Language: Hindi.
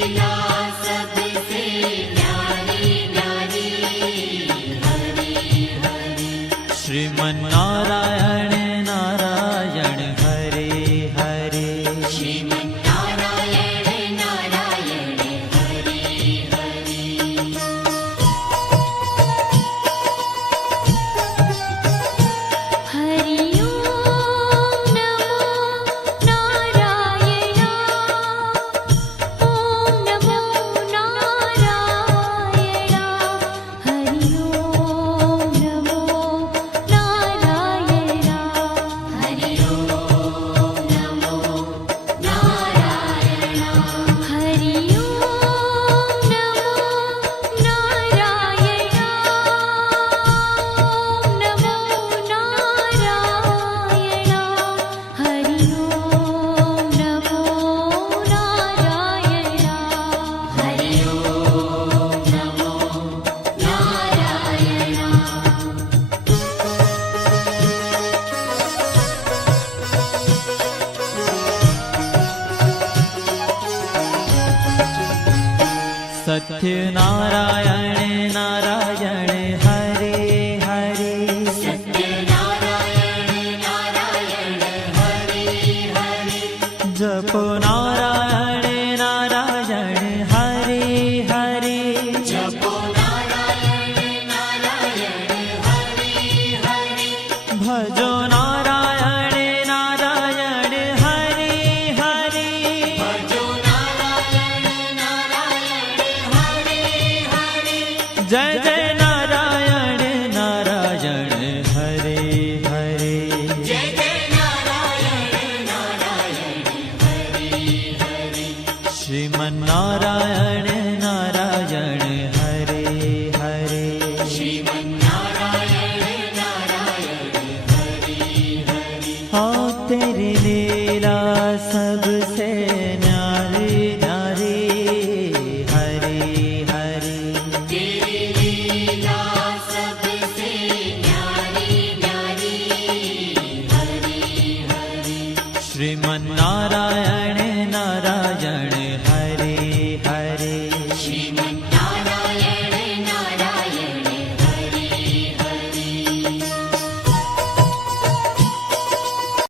लीला सबसे न्यारी न्यारी हरि हरि। श्रीमन्नारायण नारायण हरे हरे। श्रीमन्नारायण नारायण हरि हरि। हरि ओम नमो नारायण। ओम नमो नारायण। हरि ओम नमो नारायण। हरि ओम नमो नारायण। हरि ओम नमो नारायण। ओम नमो नारायण। हरि ओम नमो नारायण। हरि ओम नमो सत्यनारायण नारायण हरे हरे। सत्यनारायण नारायण हरि हरि। जपो नारायण नारायण हरे हरे। जपो नारायण नारायण हरि हरि। भजो नारायण नारायण हरे हरे। भजो नारायण नारायण हरि हरि। जय जय नारायण नारायण हरे हरे। जय जय नारायण नारायण हरि हरि। श्रीमन्नारायण नारायण हरे हरे। श्रीमन्नारायण नारायण हरि हरि। हाँ तेरे लिए